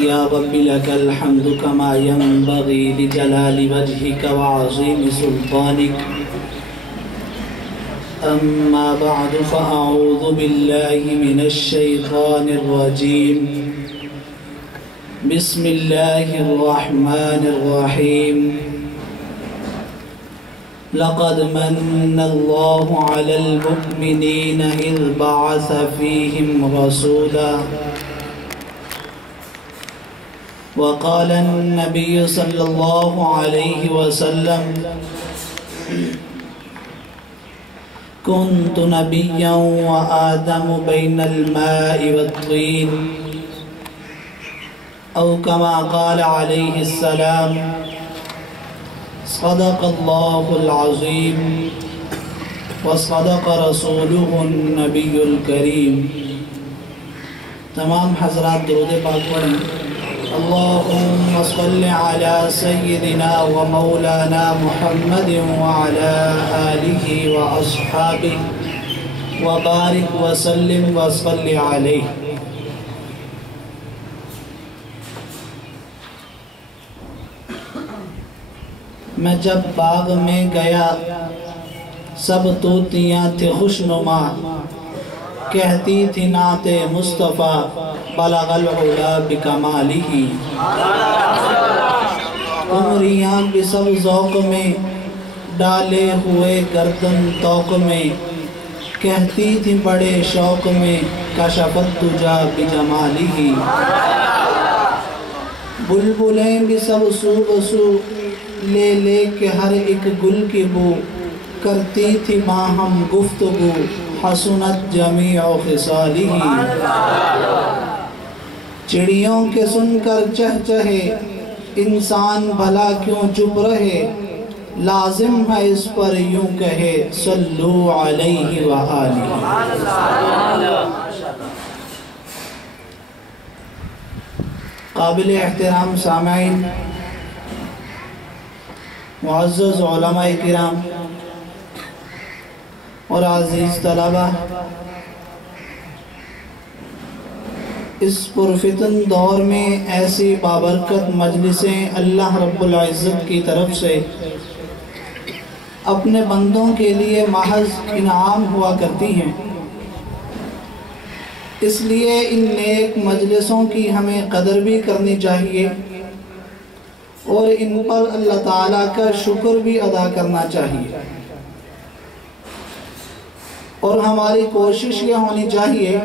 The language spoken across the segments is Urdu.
يا رب لك الحمد كما ينبغي لجلال وجهك وعظيم سلطانك. أما بعد فأعوذ بالله من الشيطان الرجيم. بسم الله الرحمن الرحيم. لقد من الله على المؤمنين إذ بعث فيهم رسولا. وقال النبي صلى الله عليه وسلم: كنت نبيا وآدم بين الماء والطين، أو كما قال عليه السلام. صدق الله العظيم وصدق رسوله النبي الكريم. تمام حضرات درود پاک پڑھیں. اللهم صل على سيدنا ومولانا محمد وعلى آله وأصحابه وبارك وسلم وصل عليه. میں جب باغ میں گیا سب طوطیاں تھے خوشنما، کہتی تھی نعت مصطفیٰ بلغ العلا بکمالہ. عمریاں بھی سب ذوق میں ڈالے ہوئے گردن توق میں، کہتی تھی بڑے شوق میں کشفت تجا بجمالہ. بلبلیں بھی سب سو بسو لے لے کے ہر ایک گل کی بو، کرتی تھی باہم گفتگو حسنت جمیع خصالہ. چڑیوں کے سن کر چہچہے انسان بھلا کیوں چپ رہے، لازم ہے اس پر یوں کہے صلو علیہ وآلہ. قابل احترام سامعین، معزز علماء کرام اور عزیز طلبہ، اس پرفتن دور میں ایسی بابرکت مجلسیں اللہ رب العزت کی طرف سے اپنے بندوں کے لیے محض انعام ہوا کرتی ہیں. اس لیے ان نیک مجلسوں کی ہمیں قدر بھی کرنی چاہیے اور ان پر اللہ تعالیٰ کا شکر بھی ادا کرنا چاہیے. اور ہماری کوشش یہ ہونی چاہیے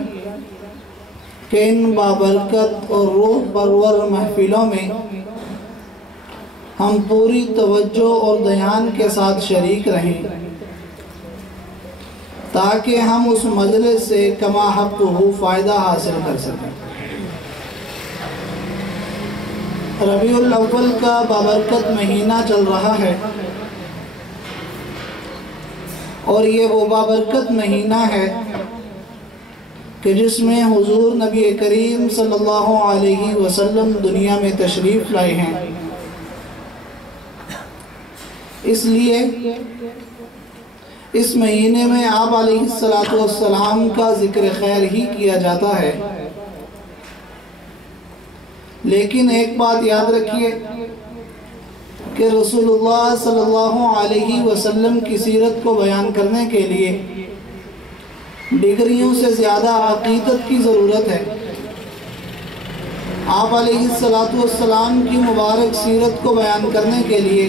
کہ ان بابرکت اور روح پرور محفلوں میں ہم پوری توجہ اور دھیان کے ساتھ شریک رہیں، تاکہ ہم اس مجلس سے کما حق ہو فائدہ حاصل کر سکیں. ربیع الاول کا بابرکت مہینہ چل رہا ہے، اور یہ وہ بابرکت مہینہ ہے کہ جس میں حضور نبی کریم صلی اللہ علیہ وسلم دنیا میں تشریف لائے ہیں. اس لیے اس مہینے میں آپ علیہ السلام کا ذکر خیر ہی کیا جاتا ہے. لیکن ایک بات یاد رکھیے کہ رسول اللہ صلی اللہ علیہ وسلم کی سیرت کو بیان کرنے کے لیے ڈگریوں سے زیادہ عقیدت کی ضرورت ہے. آپ علیہ السلام کی مبارک سیرت کو بیان کرنے کے لیے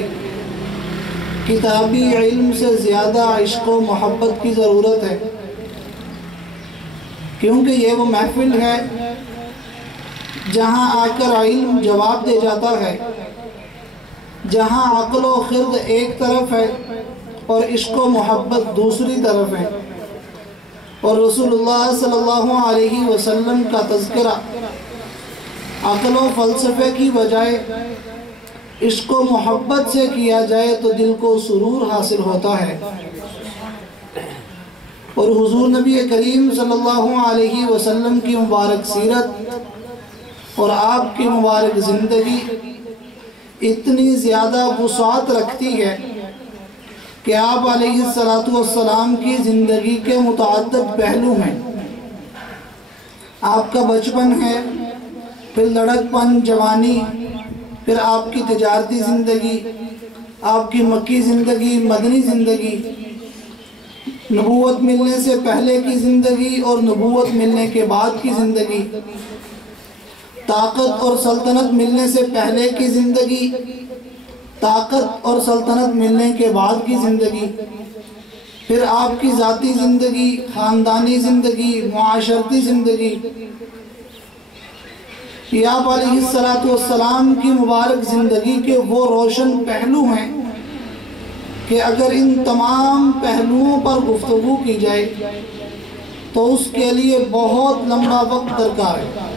کتابی علم سے زیادہ عشق و محبت کی ضرورت ہے، کیونکہ یہ وہ محفل ہے جہاں آ کر علم جواب دے جاتا ہے، جہاں عقل و خرد ایک طرف ہے اور عشق و محبت دوسری طرف ہے، اور رسول اللہ صلی اللہ علیہ وسلم کا تذکرہ عقل و فلسفے کی بجائے عشق و محبت سے کیا جائے تو دل کو سرور حاصل ہوتا ہے. اور حضور نبی کریم صلی اللہ علیہ وسلم کی مبارک سیرت اور آپ کی مبارک زندگی اتنی زیادہ وسعت رکھتی ہے کہ آپ علیہ السلام کی زندگی کے متعدد پہلو ہیں. آپ کا بچپن ہے، پھر لڑکپن، جوانی، پھر آپ کی تجارتی زندگی، آپ کی مکی زندگی، مدنی زندگی، نبوت ملنے سے پہلے کی زندگی اور نبوت ملنے کے بعد کی زندگی، طاقت اور سلطنت ملنے سے پہلے کی زندگی، طاقت اور سلطنت ملنے کے بعد کی زندگی، پھر آپ کی ذاتی زندگی، خاندانی زندگی، معاشرتی زندگی. یہ آپ علیہ السلام کی مبارک زندگی کے وہ روشن پہلو ہیں کہ اگر ان تمام پہلوؤں پر گفتگو کی جائے تو اس کے لیے بہت لمبا وقت درکار ہے.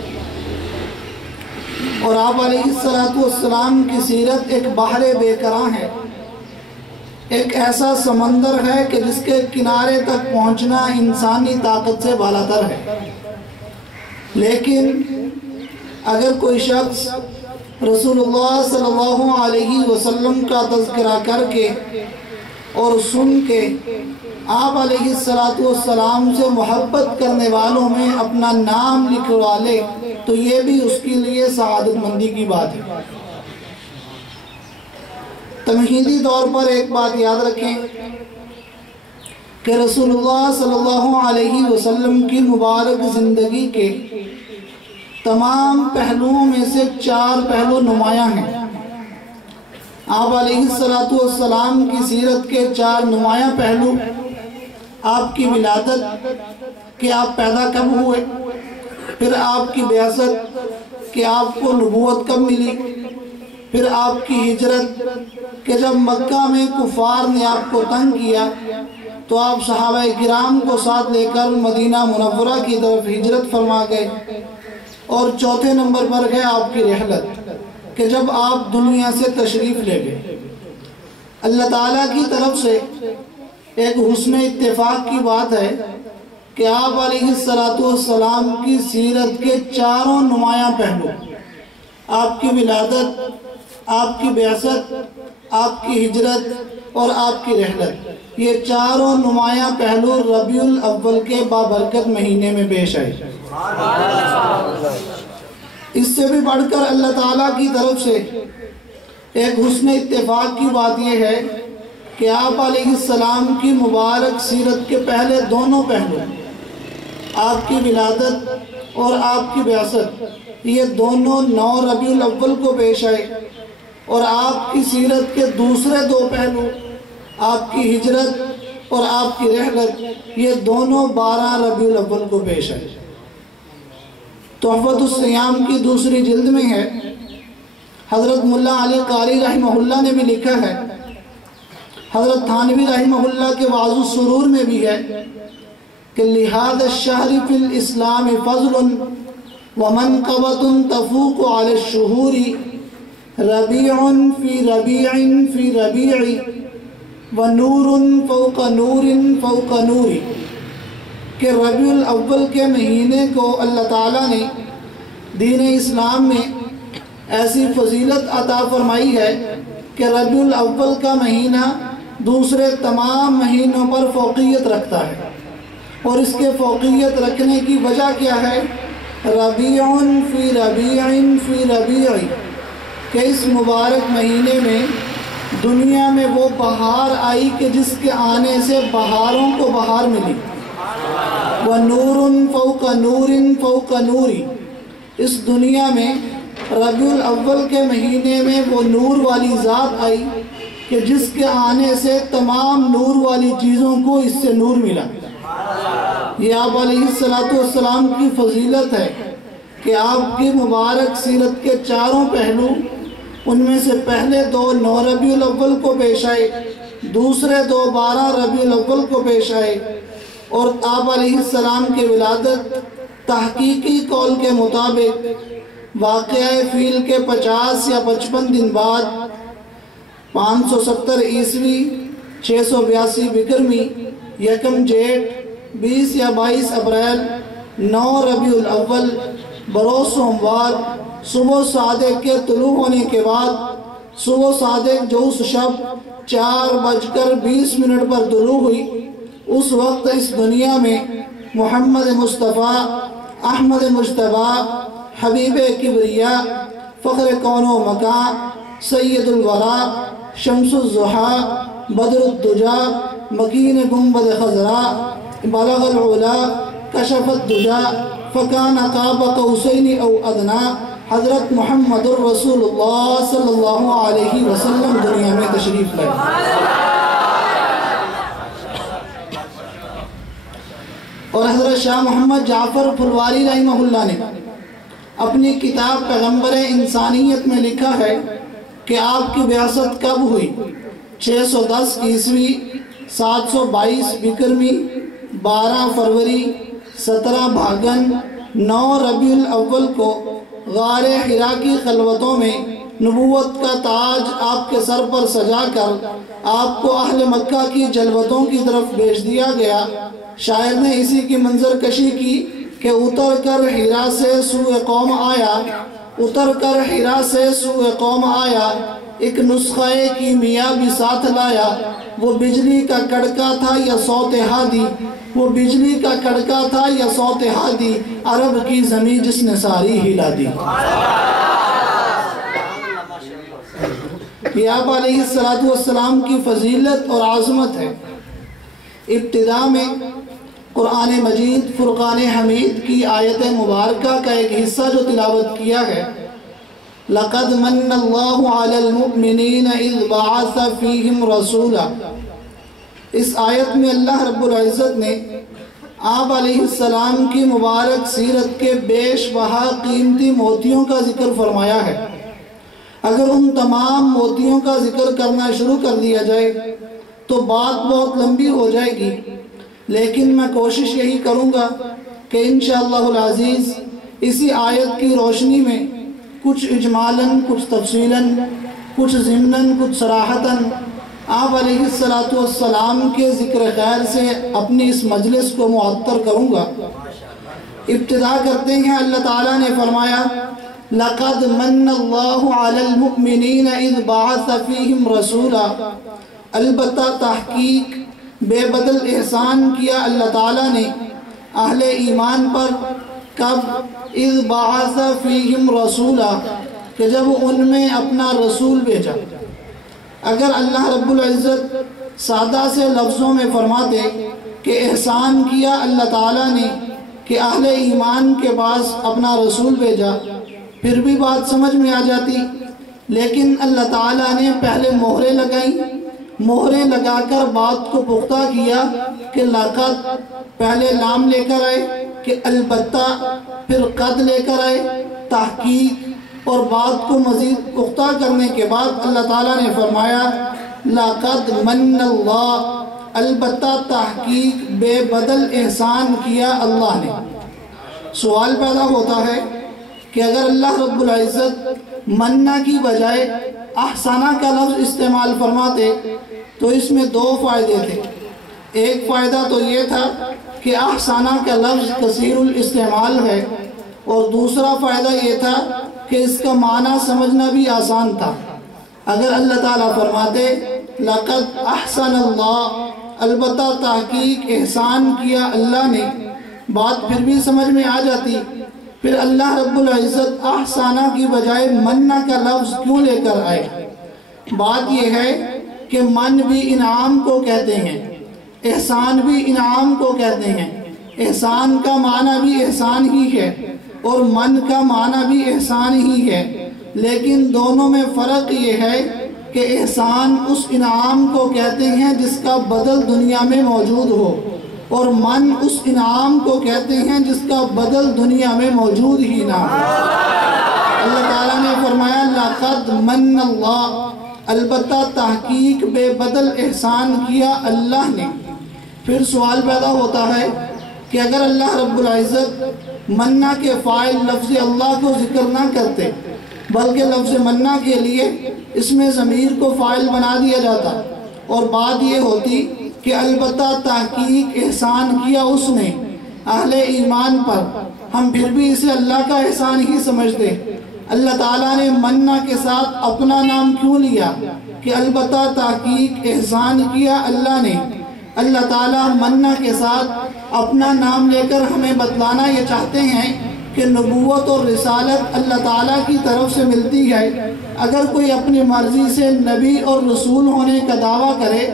اور آپ علیہ السلام کی سیرت ایک بحر بے کراں ہے، ایک ایسا سمندر ہے کہ جس کے کنارے تک پہنچنا انسانی طاقت سے بالاتر ہے. لیکن اگر کوئی شخص رسول اللہ صلی اللہ علیہ وسلم کا تذکرہ کر کے اور سن کے آپ علیہ السلام سے محبت کرنے والوں میں اپنا نام لکھوا لے تو یہ بھی اس کے لیے سعادت مندی کی بات ہے. تمہیدی طور پر ایک بات یاد رکھیں کہ رسول اللہ صلی اللہ علیہ وسلم کی مبارک زندگی کے تمام پہلوؤں میں سے 4 پہلو نمایاں ہیں. آپ علیہ السلام کی سیرت کے 4 نمایاں پہلو: آپ کی ولادت کہ آپ پیدا کب ہوئے، پھر آپ کی بعثت کہ آپ کو نبوت کب ملی، پھر آپ کی ہجرت کہ جب مکہ میں کفار نے آپ کو تنگ کیا تو آپ صحابہ کرام کو ساتھ لے کر مدینہ منورہ کی طرف ہجرت فرما گئے، اور چوتھے نمبر پر ہے آپ کی رحلت کہ جب آپ دنیا سے تشریف لے گئے. اللہ تعالیٰ کی طرف سے ایک حسن اتفاق کی بات ہے کہ آپ علیہ السلام کی سیرت کے 4 نمایاں پہلو: آپ کی ولادت، آپ کی بعثت، آپ کی ہجرت اور آپ کی رحلت، یہ 4 نمایاں پہلو ربیع الاول کے بابرکت مہینے میں پیش آئے. اس سے بھی بڑھ کر اللہ تعالیٰ کی طرف سے ایک حسن اتفاق کی بات یہ ہے کہ آپ علیہ السلام کی مبارک سیرت کے پہلے دونوں پہلو، آپ کی ولادت اور آپ کی بعثت، یہ دونوں 9 ربیع الاول کو پیش آئے، اور آپ کی سیرت کے دوسرے 2 پہلو، آپ کی ہجرت اور آپ کی رحلت، یہ دونوں 12 ربیع الاول کو پیش آئے. تحفۃ الصیام کی دوسری جلد میں ہے، حضرت ملا علی قاری رحمہ اللہ نے بھی لکھا ہے، حضرت تھانوی رحمہ اللہ کے واعظ السرور میں بھی ہے کہ لِهَذَا الشَّهْرِ فِي الْإِسْلَامِ فَضْلٌ وَمَنْقَبَةٌ تَفُوقُ عَلَى الشُّهُورِ رَبِيعٌ فِي رَبِيعٍ فِي رَبِيعِ وَنُورٌ فَوْقَ نُورٍ فَوْقَ نُورِ، کہ ربیع الاول کے مہینے کو اللہ تعالیٰ نے دین اسلام میں ایسی فضیلت عطا فرمائی ہے کہ ربیع الاول کا مہینہ دوسرے تمام مہینوں پر فوقیت رکھتا ہے. اور اس کے فوقیت رکھنے کی وجہ کیا ہے؟ ربیع فی ربیع فی ربیع، کہ اس مبارک مہینے میں دنیا میں وہ بہار آئی کہ جس کے آنے سے بہاروں کو بہار ملی. وَنُورٌ فَوْقَ نُورٍ فَوْقَ نُورِ، اس دنیا میں ربیع الاول کے مہینے میں وہ نور والی ذات آئی کہ جس کے آنے سے تمام نور والی چیزوں کو اس سے نور ملا. یہ آپ علیہ السلام کی فضیلت ہے کہ آپ کی مبارک سیرت کے 4 پہلو، ان میں سے پہلے 2 9 ربیع الاول کو پیش آئے، دوسرے 2 12 ربیع الاول کو پیش آئے، اور آپ علیہ السلام کی ولادت تحقیقی قول کے مطابق واقعہ فیل کے 50 یا 55 دن بعد 570 عیسوی 682 بکرمی 1 جیٹھ 20 یا 22 اپریل 9 ربیع الاول بروز سوموار صبح صادق کے طلوع ہونے کے بعد صبح صادق جو اس شب 4:20 پر طلوع ہوئی، اس وقت اس دنیا میں محمد مصطفیٰ، احمد مجتبیٰ، حبیب کبریا، فخر کون و مکان، سید الورا، شمس الضحا، بدر الدجا، مکین گنبد خضرا، بلغ العلا، کشف الدجا، فکان قاب قوسین او ادنا، حضرت محمد الرسول اللہ صلی اللہ علیہ وسلم دنیا میں تشریف لائے۔ اور حضرت شاہ محمد جعفر پھلواری رحمہ اللہ نے اپنی کتاب پیغمبر انسانیت میں لکھا ہے کہ آپ کی بعثت کب ہوئی؟ 610 عیسوی، 722 بکرمی، 12 فروری، 17 بھاگن، 9 ربیع الاول کو غار حرا کی خلوتوں میں نبوت کا تاج آپ کے سر پر سجا کر آپ کو اہل مکہ کی جلوتوں کی طرف بھیج دیا گیا۔ شاعر نے اسی کی منظر کشی کی کہ اتر کر حرا سے سوئے قوم آیا، اتر کر حرا سے سوئے قوم آیا، ایک نسخہ کیمیا بھی ساتھ لایا، وہ بجلی کا کڑکا تھا یا صوت ہادی، وہ بجلی کا کڑکا تھا یا صوت ہادی، عرب کی زمین جس نے ساری ہلا دی۔ یہ آپ علیہ السلام کی فضیلت اور عظمت ہے۔ ابتدا میں قرآن مجید فرقان حمید کی آیت مبارکہ کا ایک حصہ جو تلاوت کیا ہے، لَقَدْ مَنَّ اللَّهُ عَلَى الْمُؤْمِنِينَ إِذْ بَعَثَ فِيهِمْ رَسُولًا، اس آیت میں اللہ رب العزت نے آپ علیہ السلام کی مبارک سیرت کے بیش بہا قیمتی موتیوں کا ذکر فرمایا ہے۔ اگر ان تمام موتیوں کا ذکر کرنا شروع کر دیا جائے تو بات بہت لمبی ہو جائے گی، لیکن میں کوشش یہی کروں گا کہ انشاءاللہ العزیز اسی آیت کی روشنی میں کچھ اجمالاً، کچھ تفصیلاً، کچھ ضمناً، کچھ صراحتاً آپ علیہ السلام کے ذکر خیر سے اپنی اس مجلس کو معطر کروں گا۔ ابتدا کرتے ہیں، اللہ تعالیٰ نے فرمایا لَقَدْ مَنَّ اللَّهُ عَلَى الْمُؤْمِنِينَ إِذْ بَعَثَ فِيهِمْ رَسُولًا، البتہ تحقیق بے بدل احسان کیا اللہ تعالیٰ نے اہل ایمان پر، کب؟ اذ بعث فیہم رسولا، کہ جب ان میں اپنا رسول بھیجا۔ اگر اللہ رب العزت سادہ سے لفظوں میں فرماتے کہ احسان کیا اللہ تعالیٰ نے کہ اہل ایمان کے پاس اپنا رسول بھیجا، پھر بھی بات سمجھ میں آ جاتی، لیکن اللہ تعالیٰ نے پہلے مہریں لگائیں، مہریں لگا کر بات کو پختہ کیا کہ لقد، پہلے لام لے کر آئے، کہ البتہ، پھر قد لے کر آئے، تحقیق، اور بات کو مزید پختہ کرنے کے بعد اللہ تعالیٰ نے فرمایا لقد من اللہ، البتہ تحقیق بے بدل احسان کیا اللہ نے۔ سوال پیدا ہوتا ہے کہ اگر اللہ رب العزت مننا کی بجائے احسانہ کا لفظ استعمال فرماتے تو اس میں دو فائدے تھے۔ ایک فائدہ تو یہ تھا کہ احسانہ کا لفظ کثیر الاستعمال ہے، اور دوسرا فائدہ یہ تھا کہ اس کا معنی سمجھنا بھی آسان تھا۔ اگر اللہ تعالیٰ فرماتے لقد احسن اللہ، البتہ تحقیق احسان کیا اللہ نے، بات پھر بھی سمجھ میں آ جاتی۔ پھر اللہ رب العزت احسانہ کی بجائے مننا کا لفظ کیوں لے کر آئے؟ بات یہ ہے کہ من بھی انعام کو کہتے ہیں، احسان بھی انعام کو کہتے ہیں، احسان کا معنی بھی احسان ہی ہے اور من کا معنی بھی احسان ہی ہے، لیکن دونوں میں فرق یہ ہے کہ احسان اس انعام کو کہتے ہیں جس کا بدل دنیا میں موجود ہو، اور من اس انعام کو کہتے ہیں جس کا بدل دنیا میں موجود ہی نہ ہو۔ اللہ تعالیٰ نے فرمایا لقد من اللہ، البتہ تحقیق بے بدل احسان کیا اللہ نے۔ پھر سوال پیدا ہوتا ہے کہ اگر اللہ رب العزت مننا کے فاعل لفظ اللہ کو ذکر نہ کرتے بلکہ لفظ مننا کے لیے اس میں ضمیر کو فاعل بنا دیا جاتا، اور بات یہ ہوتی کہ البتہ تحقیق احسان کیا اس نے اہل ایمان پر، ہم پھر بھی اسے اللہ کا احسان ہی سمجھتے۔ اللہ تعالیٰ نے مننا کے ساتھ اپنا نام کیوں لیا کہ البتہ تحقیق احسان کیا اللہ نے؟ اللہ تعالیٰ مننا کے ساتھ اپنا نام لے کر ہمیں بتلانا یہ چاہتے ہیں کہ نبوت اور رسالت اللہ تعالیٰ کی طرف سے ملتی ہے۔ اگر کوئی اپنی مرضی سے نبی اور رسول ہونے کا دعویٰ کرے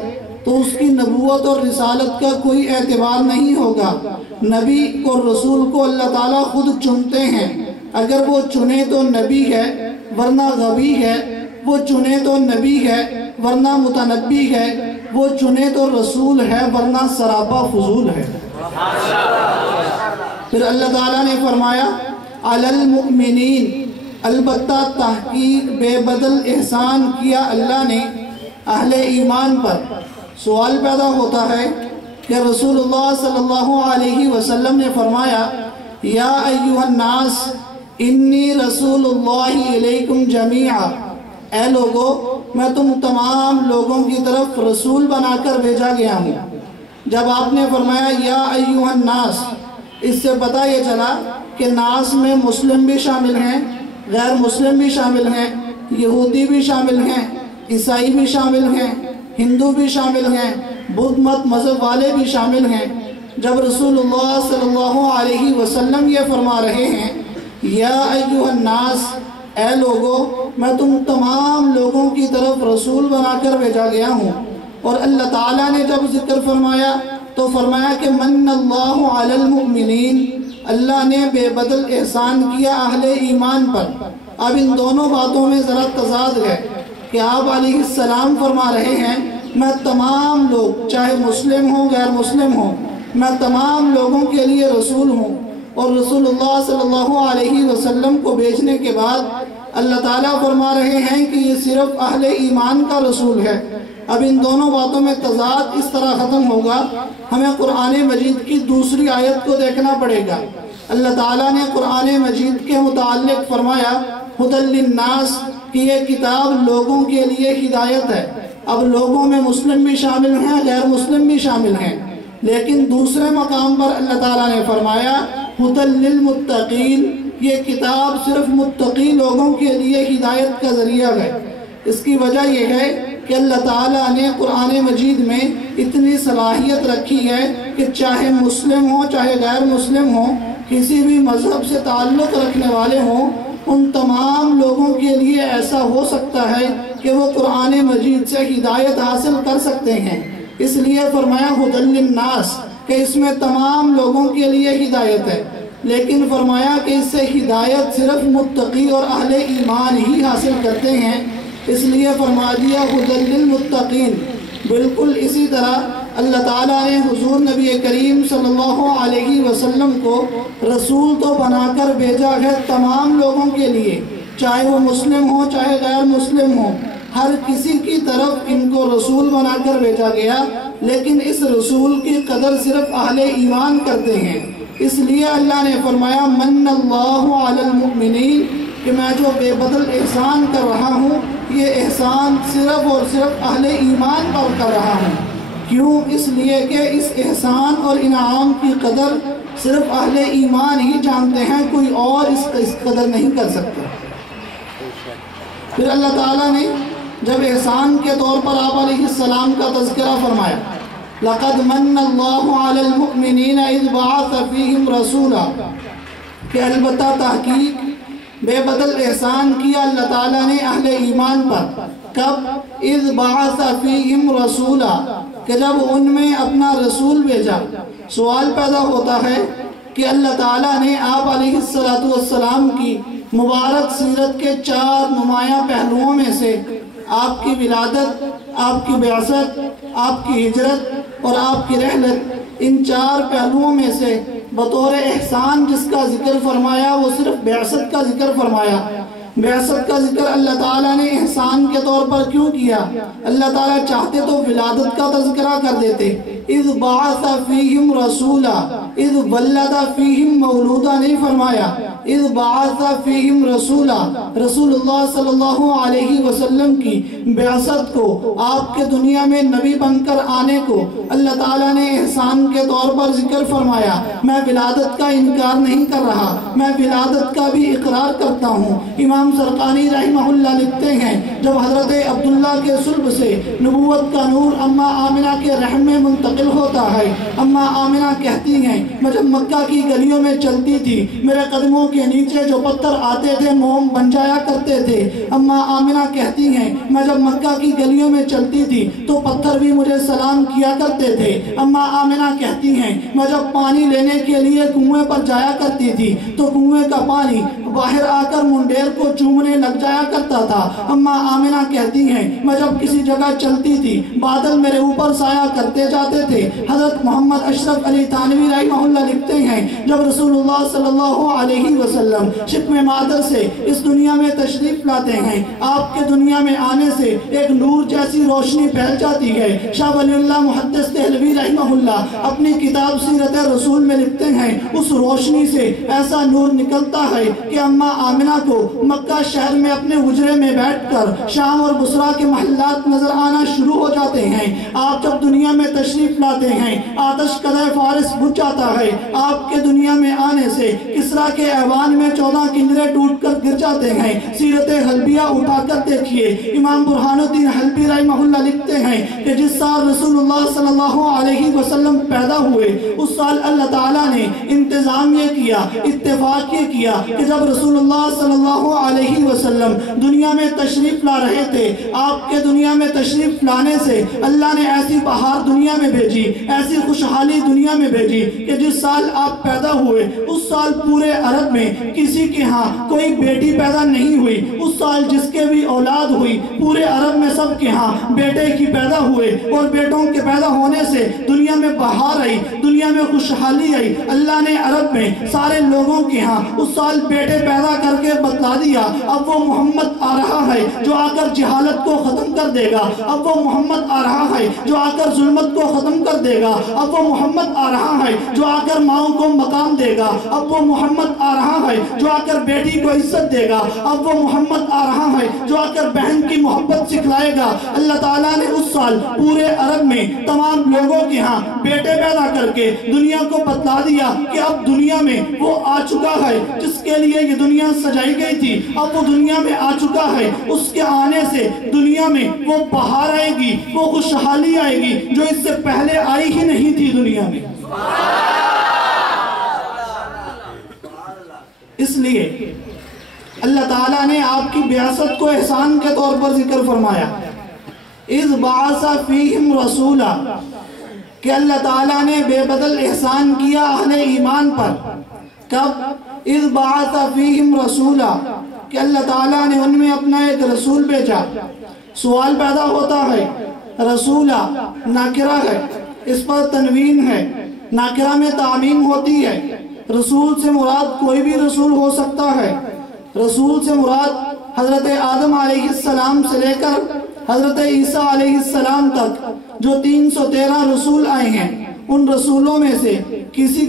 تو اس کی نبوت اور رسالت کا کوئی اعتبار نہیں ہوگا۔ نبی اور رسول کو اللہ تعالیٰ خود چنتے ہیں، اگر وہ چنے تو نبی ہے ورنہ غبی ہے، وہ چنے تو نبی ہے ورنہ متنبی ہے، وہ چنے تو رسول ہے ورنہ سراپا فضول ہے۔ پھر اللہ تعالیٰ نے فرمایا علی المؤمنین، البتہ تحقیق بے بدل احسان کیا اللہ نے اہل ایمان پر۔ سوال پیدا ہوتا ہے کہ رسول اللہ صلی اللہ علیہ وسلم نے فرمایا یا ایھا الناس انی رسول اللہ علیکم جمیعا، اے لوگو میں تم تمام لوگوں کی طرف رسول بنا کر بھیجا گیا ہوں۔ جب آپ نے فرمایا یا ایھا الناس، اس سے پتہ یہ چلا کہ ناس میں مسلم بھی شامل ہیں، غیر مسلم بھی شامل ہیں، یہودی بھی شامل ہیں، عیسائی بھی شامل ہیں، ہندو بھی شامل ہیں، بدھ مت مذہب والے بھی شامل ہیں۔ جب رسول اللہ صلی اللہ علیہ وسلم یہ فرما رہے ہیں یا ایھا الناس، اے لوگو میں تم تمام لوگوں کی طرف رسول بنا کر بھیجا گیا ہوں، اور اللہ تعالیٰ نے جب ذکر فرمایا تو فرمایا کہ من اللہ علی المؤمنین، اللہ نے بے بدل احسان کیا اہل ایمان پر۔ اب ان دونوں باتوں میں ذرا تضاد ہے کہ آپ علیہ السلام فرما رہے ہیں میں تمام لوگ چاہے مسلم ہوں غیر مسلم ہوں، میں تمام لوگوں کے لیے رسول ہوں، اور رسول اللہ صلی اللہ علیہ وسلم کو بھیجنے کے بعد اللہ تعالیٰ فرما رہے ہیں کہ یہ صرف اہل ایمان کا رسول ہے۔ اب ان دونوں باتوں میں تضاد اس طرح ختم ہوگا، ہمیں قرآن مجید کی دوسری آیت کو دیکھنا پڑے گا۔ اللہ تعالیٰ نے قرآن مجید کے متعلق فرمایا ھدی للناس کہ یہ کتاب لوگوں کے لیے ہدایت ہے۔ اب لوگوں میں مسلم بھی شامل ہیں، غیر مسلم بھی شامل ہیں، لیکن دوسرے مقام پر اللہ تعالیٰ نے فرمایا ھدی للمتقین، یہ کتاب صرف متقی لوگوں کے لیے ہدایت کا ذریعہ ہے۔ اس کی وجہ یہ ہے کہ اللہ تعالیٰ نے قرآن مجید میں اتنی صلاحیت رکھی ہے کہ چاہے مسلم ہوں چاہے غیر مسلم ہوں، کسی بھی مذہب سے تعلق رکھنے والے ہوں، ان تمام لوگوں کے لیے ایسا ہو سکتا ہے کہ وہ قرآن مجید سے ہدایت حاصل کر سکتے ہیں۔ اس لیے فرمایا ھدی للناس کہ اس میں تمام لوگوں کے لیے ہدایت ہے، لیکن فرمایا کہ اس سے ہدایت صرف متقی اور اہل ایمان ہی حاصل کرتے ہیں، اس لیے فرما دیا ھدی للمتقین۔ بالکل اسی طرح اللہ تعالیٰ نے حضور نبی کریم صلی اللہ علیہ وسلم کو رسول تو بنا کر بھیجا ہے تمام لوگوں کے لیے، چاہے وہ مسلم ہوں چاہے غیر مسلم ہوں، ہر کسی کی طرف ان کو رسول بنا کر بھیجا گیا، لیکن اس رسول کی قدر صرف اہل ایمان کرتے ہیں۔ اس لیے اللہ نے فرمایا من اللہ علی المؤمنین کہ میں جو بے بدل احسان کر رہا ہوں یہ احسان صرف اور صرف اہل ایمان پر کر رہا ہوں۔ کیوں؟ اس لیے کہ اس احسان اور انعام کی قدر صرف اہل ایمان ہی جانتے ہیں، کوئی اور اس قدر نہیں کر سکتا۔ پھر اللہ تعالیٰ نے جب احسان کے طور پر آپ علیہ السلام کا تذکرہ فرمایا لَقَدْ مَنَّ اللَّهُ عَلَى الْمُؤْمِنِينَ إِذْ بَعَثَ فِيهِمْ رَسُولًا، کہ البتہ تحقیق بے بدل احسان کیا اللہ تعالیٰ نے اہل ایمان پر۔ کب؟ اذ بعث فیہم رسولا، کہ جب ان میں اپنا رسول بھیجا۔ سوال پیدا ہوتا ہے کہ اللہ تعالیٰ نے آپ علیہ السلام کی مبارک سیرت کے 4 نمایاں پہلوؤں میں سے آپ کی ولادت، آپ کی بعثت، آپ کی ہجرت اور آپ کی رحلت، ان 4 پہلوؤں میں سے بطور احسان جس کا ذکر فرمایا وہ صرف بعثت کا ذکر فرمایا۔ بعثت کا ذکر اللہ تعالیٰ نے احسان کے طور پر کیوں کیا؟ اللہ تعالیٰ چاہتے تو ولادت کا تذکرہ کر دیتے، اذ بعث فیہم رسولا، اذ ولد فیہم مولودا نہیں فرمایا، اذ بعث فیہم رسولا۔ رسول اللہ صلی اللہ علیہ وسلم کی بعثت کو، آپ کے دنیا میں نبی بن کر آنے کو اللہ تعالیٰ نے احسان کے طور پر ذکر فرمایا۔ میں ولادت کا انکار نہیں کر رہا، میں ولادت کا بھی اقرار کرتا ہوں۔ امام زرقانی رحمہ اللہ لکھتے ہیں جب حضرت عبداللہ کے صلب سے نبوت کا نور اماں آمنہ کے رحم میں منتقل منتقل ہوتا ہے۔ اماں آمنہ کہتی ہیں میں جب مکہ کی گلیوں میں چلتی تھی میرے قدموں کے نیچے جو پتھر آتے تھے موم بن جایا کرتے تھے۔ اماں آمنہ کہتی ہیں میں جب مکہ کی گلیوں میں چلتی تھی تو پتھر بھی مجھے سلام کیا کرتے تھے۔ اماں آمنہ کہتی ہیں میں جب پانی لینے کے لیے کنویں پر جایا کرتی تھی تو کنویں کا پانی باہر آ کر منڈیر کو چومنے لگ جایا کرتا تھا۔ اماں آمنہ کہتی ہیں میں جب کسی جگہ چلتی تھی بادل میرے اوپر سایہ کرتے جاتے تھے۔ حضرت محمد اشرف علی تھانوی رحمہ اللہ لکھتے ہیں جب رسول اللہ صلی اللہ علیہ وسلم شکم مادر سے اس دنیا میں تشریف لاتے ہیں آپ کے دنیا میں آنے سے ایک نور جیسی روشنی پھیل جاتی ہے۔ شاہ ولی اللہ محدث دہلوی رحمہ اللہ اپنی کتاب سیرت رسول میں لکھتے ہیں اس روشنی سے ایسا نور نکلتا ہے کہ اماں آمنہ کو مکہ شہر میں اپنے حجرے میں بیٹھ کر شام اور بصرہ کے محلات نظر آنا شروع ہو جاتے ہیں۔ آپ جب دنیا میں تشریف لاتے ہیں آتش قدح فارس بجھ جاتا ہے۔ آپ کے دنیا میں آنے سے کسریٰ کے ایوان میں 14 کنجرے ٹوٹ کر گر جاتے ہیں۔ سیرت حلبیہ اٹھا کر دیکھیے، امام برہان الدین حلبی رحمہ اللہ لکھتے ہیں کہ جس سال رسول اللہ صلی اللہ علیہ وسلم پیدا ہوئے اس سال اللہ تعالیٰ نے انتظام یہ کیا، اتفاق یہ کیا کہ جب رسول اللہ صلی اللہ علیہ وسلم دنیا میں تشریف لا رہے تھے آپ کے دنیا میں تشریف لانے سے اللہ نے ایسی بہار دنیا میں بھیجی، ایسی خوشحالی دنیا میں بھیجی کہ جس سال آپ پیدا ہوئے اس سال پورے عرب میں کسی کے ہاں کوئی بیٹی پیدا نہیں ہوئی۔ اس سال جس کے بھی اولاد ہوئی پورے عرب میں سب کے ہاں بیٹے کی پیدا ہوئے اور بیٹوں کے پیدا ہونے سے دنیا میں بہار آئی، دنیا میں خوشحالی آئی۔ اللہ نے عرب میں سارے لوگوں کے ہاں اس سال بیٹے پیدا کر کے بتلا دیا اب وہ محمد آ رہا ہے جو آ کر جہالت کو ختم کر دے گا، اب وہ محمد آ رہا ہے جو آ کر ظلمت کو ختم کر دے گا، اب وہ محمد آ رہا ہے جو آ کر ماؤں کو مقام دے گا، اب وہ محمد آ رہا ہے جو آ کر بیٹی کو عزت دے گا، اب وہ محمد آ رہا ہے جو آ کر بہن کی محبت سکھلائے گا۔ اللہ تعالیٰ نے اس سال پورے عرب میں تمام لوگوں کے ہاں بیٹے پیدا کر کے دنیا کو بتلا دیا کہ اب دنیا میں وہ آ چکا ہے جس کے لیے یہ دنیا سجائی گئی تھی، اب وہ دنیا میں آ چکا ہے، اس کے آنے سے دنیا میں وہ بہار آئے گی، وہ خوشحالی آئے گی جو اس سے پہلے آئی ہی نہیں تھی دنیا میں۔ اس لیے اللہ تعالیٰ نے آپ کی بیاست کو احسان کے طور پر ذکر فرمایا، اِذْ بَعَثَ فِيهِمْ رَسُولًا، کہ اللہ تعالیٰ نے بے بدل احسان کیا اہل ایمان پر۔ کب؟ اِذْ بَعَثَ فِيهِمْ رَسُولًا، کہ اللہ تعالیٰ نے ان میں اپنا ایک رسول بھیجا۔ سوال پیدا ہوتا ہے رسولہ ناکرہ ہے، اس پر تنوین ہے، ناکرہ میں تعمیم ہوتی ہے، رسول سے مراد کوئی بھی رسول ہو سکتا ہے۔ رسول سے مراد حضرت آدم علیہ السلام سے لے کر حضرت عیسیٰ علیہ السلام تک جو 313 رسول آئے ہیں ان رسولوں میں سے کسی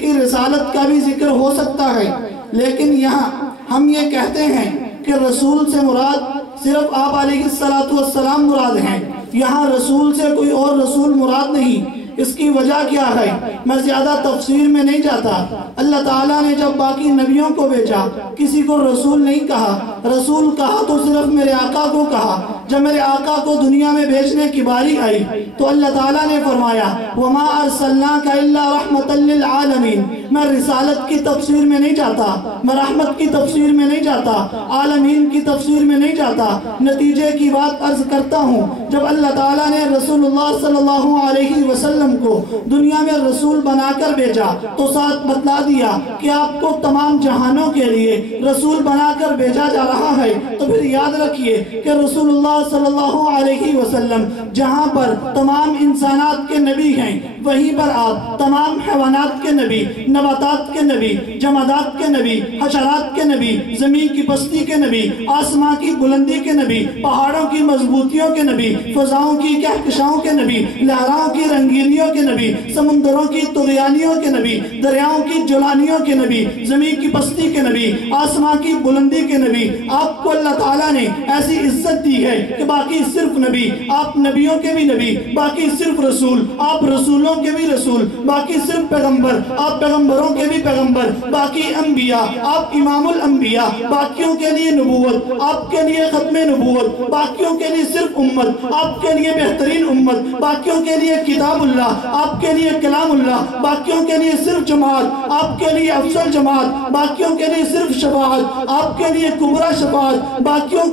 کی رسالت کا بھی ذکر ہو سکتا ہے، لیکن یہاں ہم یہ کہتے ہیں کہ رسول سے مراد صرف آپ علیہ السلام مراد ہیں، یہاں رسول سے کوئی اور رسول مراد نہیں۔ اس کی وجہ کیا ہے میں زیادہ تفسیر میں نہیں جاتا۔ اللہ تعالیٰ نے جب باقی نبیوں کو بھیجا کسی کو رسول نہیں کہا، رسول کہا تو صرف میرے آقا کو کہا۔ جب میرے آقا کو دنیا میں بھیجنے کی باری آئی تو اللہ تعالیٰ نے فرمایا وَمَا أَرْسَلْنَاكَ إِلَّا رَحْمَةً لِّلْعَالَمِينَ۔ میں رسالت کی تفسیر میں نہیں جاتا، میں رحمت کی تفسیر میں نہیں جاتا، عالمین کی تفسیر میں نہیں جاتا، نتیجے کی بات عرض کرتا ہوں۔ جب اللہ تعالیٰ نے رسول اللہ صلی اللہ علیہ وسلم کو دنیا میں رسول بنا کر بھیجا تو ساتھ بتلا دیا کہ آپ کو تمام جہانوں کے لیے رسول بنا کر بھیجا جا رہا ہے۔ تو پھر یاد رکھیے کہ رسول اللہ صلی اللہ علیہ وسلم جہاں پر تمام انسانات کے نبی ہیں وہیں پر آپ تمام حیوانات کے نبی، نباتات کے نبی، جمادات کے نبی، حشرات کے نبی، زمین کی پستی کے نبی، آسمان کی بلندی کے نبی، پہاڑوں کی مضبوطیوں کے نبی، فضاؤں کی کہکشاؤں کے نبی، لہراؤں کی رنگینیوں کے نبی، سمندروں کی طغیانیوں کے نبی، دریاؤں کی جولانیوں کے نبی، زمین کی پستی کے نبی، آسمان کی بلندی کے نبی۔ آپ کو اللہ تعالیٰ نے ایسی عزت دی ہے کہ باقی صرف نبی، آپ نبیوں کے بھی نبی، باقی صرف رسول، آپ رسولوں رسولوں کے بھی رسول، باقی صرف پیغمبر، آپ پیغمبروں کے بھی پیغمبر، باقی انبیاء، آپ امام الانبیاء، باقیوں کے لیے نبوت، آپ کے لیے ختم نبوت، باقیوں کے لیے صرف امت، آپ کے لیے بہترین امت، باقیوں کے لیے کتاب اللہ، آپ کے لیے کلام اللہ، باقیوں کے لیے صرف جماعت، آپ کے لیے افضل جماعت، باقیوں کے لیے صرف شفاعت، آپ کے لیے کبرا شفاعت، باقیوں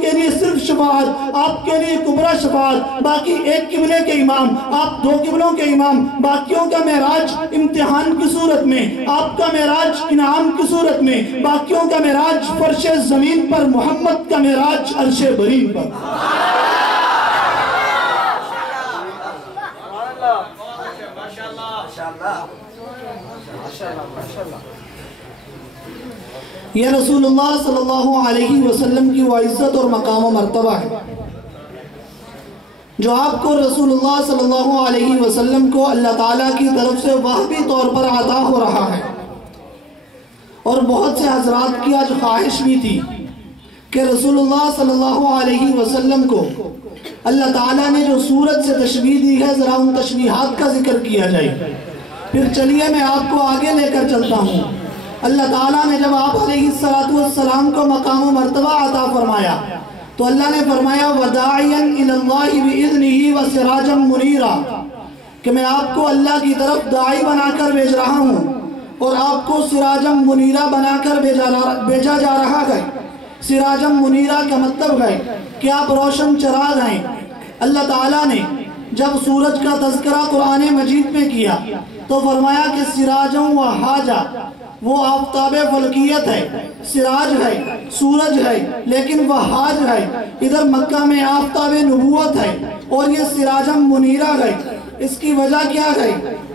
کے لیے صرف شفاعت، آپ کے لیے کبرا شفاعت، باقی ایک قبلے کے امام، آپ دو قبلوں کے امام، باقیوں کا معراج امتحان کی صورت میں، آپ کا معراج انعام کی صورت میں، باقیوں کا معراج فرش زمین پر، محمد کا معراج عرش برین پر۔ یہ رسول اللہ صلی اللہ علیہ وسلم کی وہ عزت اور مقام و مرتبہ ہے جو آپ کو رسول اللہ صلی اللہ علیہ وسلم کو اللہ تعالیٰ کی طرف سے وحی طور پر عطا ہو رہا ہے۔ اور بہت سے حضرات کی آج خواہش بھی تھی کہ رسول اللہ صلی اللہ علیہ وسلم کو اللہ تعالیٰ نے جو صورت سے تشبیہ دی ہے ذرا ان تشبیہات کا ذکر کیا جائے۔ پھر چلیے میں آپ کو آگے لے کر چلتا ہوں۔ اللہ تعالیٰ نے جب آپ علیہ السلام کو مقام و مرتبہ عطا فرمایا تو اللہ نے فرمایا وَدَاعِيًا إِلَى اللَّهِ بِإِذْنِهِ وَسِرَاجًا مُنِيرًا، کہ میں آپ کو اللہ کی طرف داعی بنا کر بھیج رہا ہوں اور آپ کو سراجا منیرہ بنا کر بھیجا جا رہا ہے۔ سراجا منیرہ کا مطلب ہے کہ آپ روشن چراغ ہیں۔ اللہ تعالیٰ نے جب سورج کا تذکرہ قرآن مجید میں کیا تو فرمایا کہ سراجا و حاجا، وہ آفتاب فلکیت ہے، سراج ہے، سورج ہے، لیکن وہ حاج ہے، ادھر مکہ میں آفتاب نبوت ہے اور یہ سراجا منیرہ ہے۔ اس کی وجہ کیا ہے؟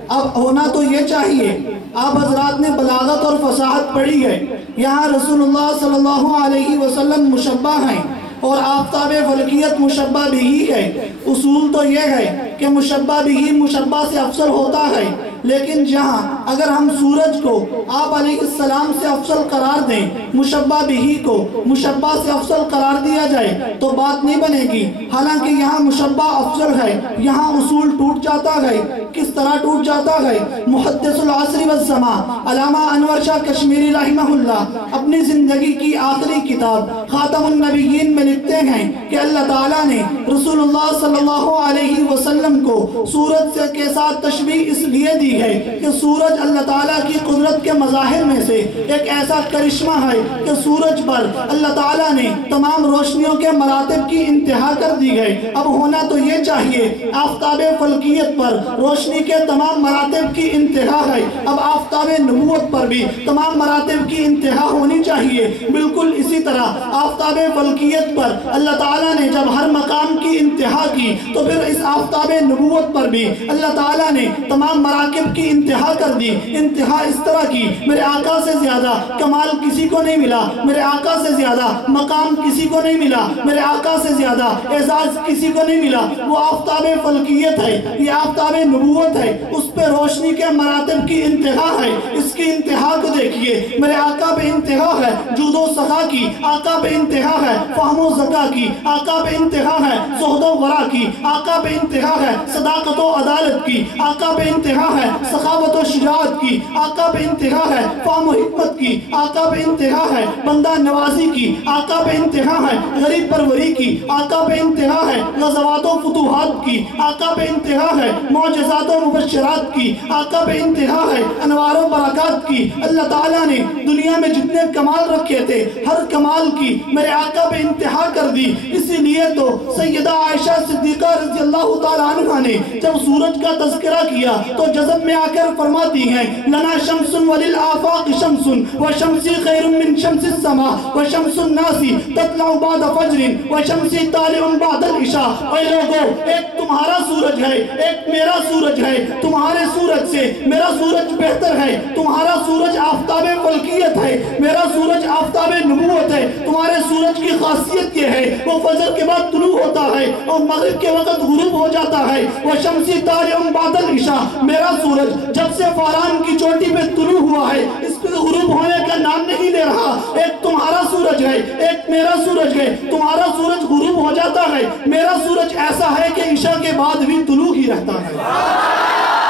اب ہونا تو یہ چاہیے، آپ حضرات نے بلاغت اور فصاحت پڑھی ہے، یہاں رسول اللہ صلی اللہ علیہ وسلم مشبہ ہیں اور آفتاب فلکیت مشبہ بھی ہے۔ اصول تو یہ ہے کہ مشبہ بھی مشبہ سے افضل ہوتا ہے، لیکن جہاں اگر ہم سورج کو آپ علیہ السلام سے افضل قرار دیں، مشبہ بھی کو مشبہ سے افضل قرار دیا جائے تو بات نہیں بنے گی۔ حالانکہ یہاں مشبہ افضل ہے، یہاں اصول ٹوٹ جاتا ہے۔ کس طرح ٹوٹ جاتا ہے؟ محدث العصر والزمان علامہ انور شاہ کشمیری رحمہ اللہ اپنی زندگی کی آخری کتاب خاتم النبیین میں لکھتے ہیں کہ اللہ تعالیٰ نے رسول اللہ صلی اللہ علیہ وسلم کو سورج کے ساتھ تشبیہ اس لیے دی ہے کہ سورج اللہ تعالیٰ کی قدرت کے مظاہر میں سے ایک ایسا کرشمہ ہے کہ سورج پر اللہ تعالیٰ نے تمام روشنیوں کے مراتب کی انتہا کر دی ہے۔ اب ہونا تو یہ چاہیے آفتاب فلکیت پر روشنی کے تمام مراتب کی انتہا ہے، اب آفتاب نبوت پر بھی تمام مراتب کی انتہا ہونی چاہیے۔ بالکل اسی طرح آفتاب فلکیت پر اللہ تعالیٰ نے جب ہر مقام کی انتہا کی تو پھر اس آفتاب نبوت پر بھی اللہ تعالیٰ نے تمام مراکب کی انتہا کر دی۔ انتہا اس طرح کی، میرے آقا سے زیادہ کمال کسی کو نہیں ملا، میرے آقا سے زیادہ مقام کسی کو نہیں ملا، میرے آقا سے زیادہ اعزاز کسی کو نہیں ملا۔ وہ آفتاب فلکیت ہے، یہ آفتاب نبوت ہے، اس پہ روشنی کے مراتب کی انتہا ہے۔ اس کی انتہا کو دیکھیے، میرے آقا پہ انتہا ہے جود و سخا کی، آقا پہ انتہا ہے فہم و ذکا کی، آقا پہ انتہا ہے زہد و ورع کی، آقا پہ انتہا ہے صداقت و عدالت کی، آقا پہ انتہا ہے سخاوت و شجاعت کی، آقا پہ انتہا ہے فہم و حکمت کی، آقا پہ انتہا ہے بندہ نوازی کی، آقا پہ انتہا ہے غریب پروری کی، آقا پہ انتہا ہے غزوات و فتوحات کی، آقا پہ انتہا ہے معجزات و مبشرات کی، آقا پہ انتہا ہے انوار و برکات کی۔ اللہ تعالیٰ نے دنیا میں جتنے کمال رکھے تھے ہر کمال کی میرے آقا پہ انتہا کر دی۔ اسی لیے تو سیدہ عائشہ صدیقہ رضی اللہ تعالیٰ عنہ نے جب سورج کا تذکرہ کیا تو جذب میں آ کر فرماتی ہیں لنا شمس وللآفاق شمس وشمسی خیر من شمس السماء وشمس الناس تطلع بعد فجر وشمسی طالع بعد العشاء۔ اے لوگو، ایک تمہارا سورج ہے، ایک میرا سورج ہے، تمہارے سورج سے میرا سورج بہتر ہے، تمہارا سورج آفتاب فلکیت ہے، میرا سورج آفتاب نبوت ہے۔ تمہارے سورج کی خاصیت یہ ہے وہ فجر کے بعد طلوع ہوتا ہے اور مغرب کے وقت غروب ہو جاتا ہے۔ وشمسی طالع بعد العشاء، میرا سورج جب سے فاران کی چوٹی پہ طلوع ہوا ہے اس پہ غروب ہونے کا نام نہیں لے رہا۔ ایک تمہارا سورج ہے، ایک میرا سورج ہے، تمہارا سورج غروب ہو جاتا ہے، میرا سورج ایسا ہے کہ عشاء کے بعد بھی طلوع ہی رہتا ہے۔